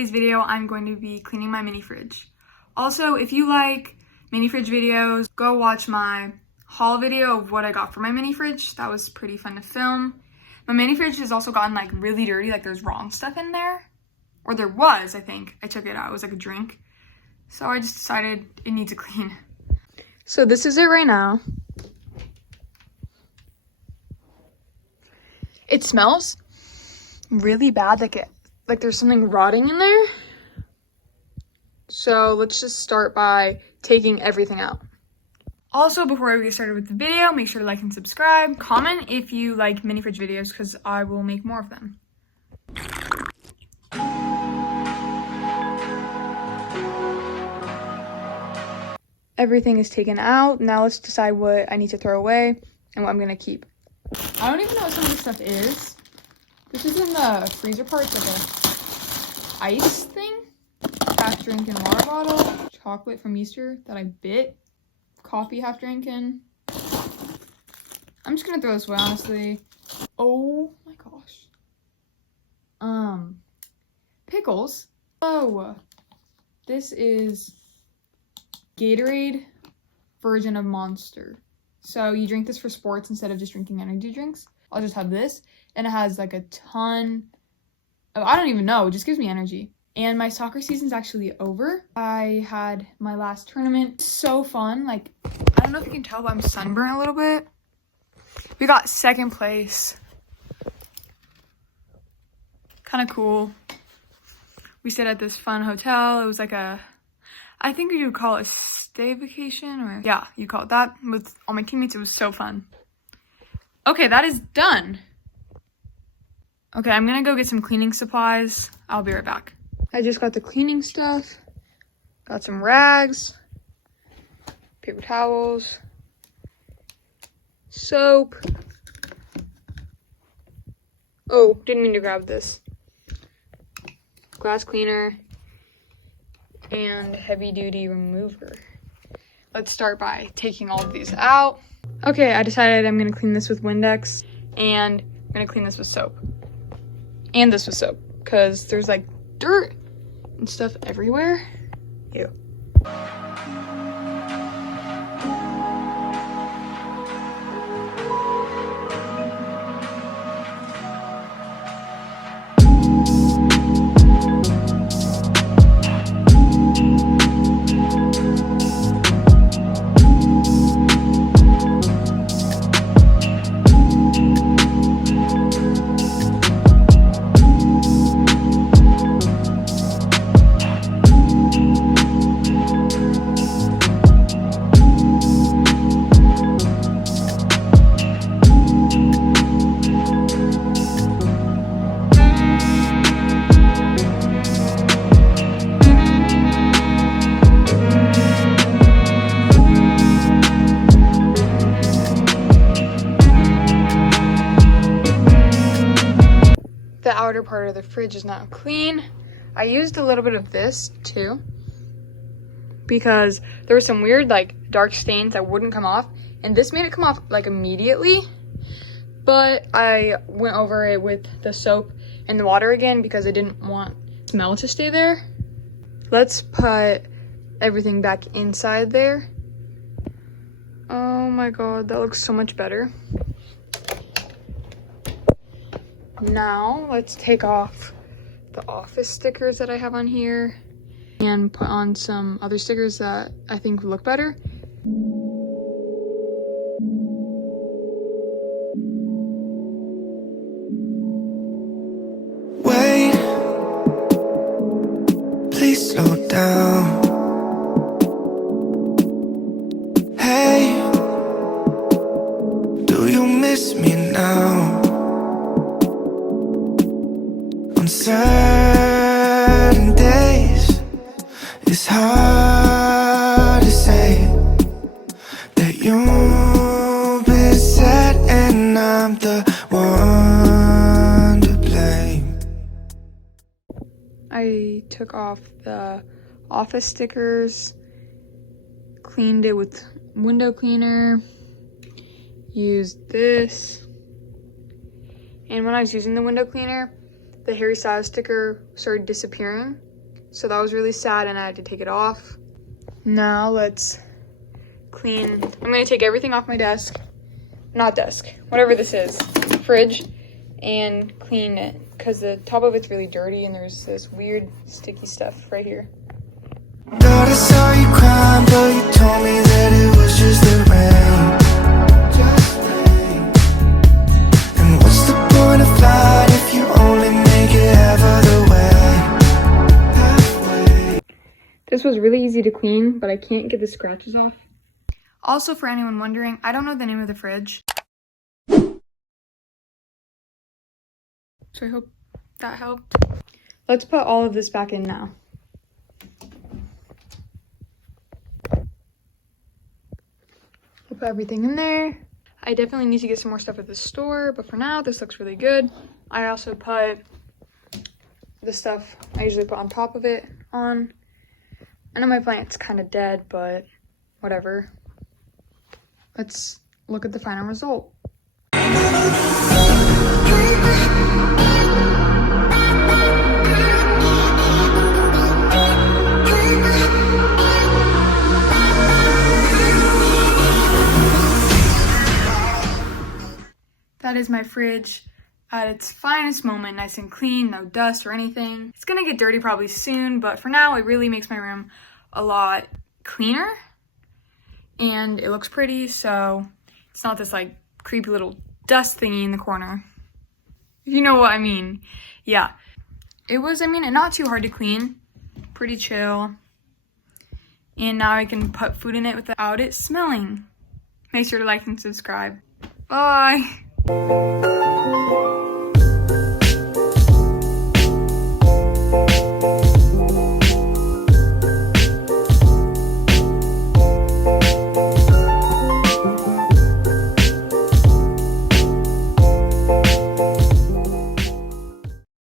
today's video, I'm going to be cleaning my mini fridge. Also, if you like mini fridge videos, go watch my haul video of what I got for my mini fridge. That was pretty fun to film. My mini fridge has also gotten like really dirty, like there's wrong stuff in there. Or there was, I think. I took it out, it was like a drink. So I just decided it needs a clean. So this is it right now. It smells really bad, like there's something rotting in there. So let's just start by taking everything out. Also, before we get started with the video, make sure to like and subscribe. Comment if you like mini fridge videos because I will make more of them. Everything is taken out. Now let's decide what I need to throw away and what I'm gonna keep. I don't even know what some of this stuff is. This is in the freezer part. It's like a ice thing. Half drinking water bottle. Chocolate from Easter that I bit. Coffee half drinking. I'm just gonna throw this away, honestly. Oh my gosh. Pickles. Oh, this is Gatorade version of Monster. So you drink this for sports instead of just drinking energy drinks. I'll just have this, and it has like a ton of, I don't even know, it just gives me energy. And my soccer season's actually over. I had my last tournament. So fun. Like, I don't know if you can tell, but I'm sunburned a little bit. We got second place. Kind of cool. We stayed at this fun hotel. It was like a, I think you would call it a stay vacation, or yeah, you call it that, with all my teammates. It was so fun. Okay, that is done. Okay, I'm gonna go get some cleaning supplies. I'll be right back. I just got the cleaning stuff. Got some rags, paper towels, soap. Oh, didn't mean to grab this. Glass cleaner and heavy duty remover. Let's start by taking all of these out. Okay, I decided I'm gonna clean this with Windex and I'm gonna clean this with soap. And this with soap, because there's like dirt and stuff everywhere. Ew. The outer part of the fridge is now clean. I used a little bit of this too because there were some weird like dark stains that wouldn't come off, and this made it come off like immediately, but I went over it with the soap and the water again because I didn't want smell to stay there. Let's put everything back inside there. Oh my god, that looks so much better. Now, let's take off the office stickers that I have on here and put on some other stickers that I think look better. Wait, please slow down. Hey, do you miss me now? On certain days, it's hard to say that you've been sad and I'm the one to blame. I took off the office stickers, cleaned it with window cleaner, used this, and when I was using the window cleaner, the Harry Styles sticker started disappearing, So that was really sad and I had to take it off. Now let's clean. I'm gonna take everything off my desk. Not desk, whatever this is. Fridge. And clean it. Because the top of it's really dirty and there's this weird sticky stuff right here. Thought I saw you crying, but you told me that it was just the rain. Just rain. And what's the point of flying if you only make it half of the way? Halfway. This was really easy to clean, but I can't get the scratches off. Also, for anyone wondering, I don't know the name of the fridge. So I hope that helped. Let's put all of this back in now. I'll put everything in there. I definitely need to get some more stuff at the store, but for now, this looks really good. I also put the stuff I usually put on top of it on. I know my plant's kind of dead, but whatever. Let's look at the final result. That is my fridge at its finest moment, nice and clean, no dust or anything. It's gonna get dirty probably soon, but for now it really makes my room a lot cleaner and it looks pretty, so it's not this like creepy little dust thingy in the corner. If you know what I mean. Yeah, it was, not too hard to clean, pretty chill. And now I can put food in it without it smelling. Make sure to like and subscribe. Bye.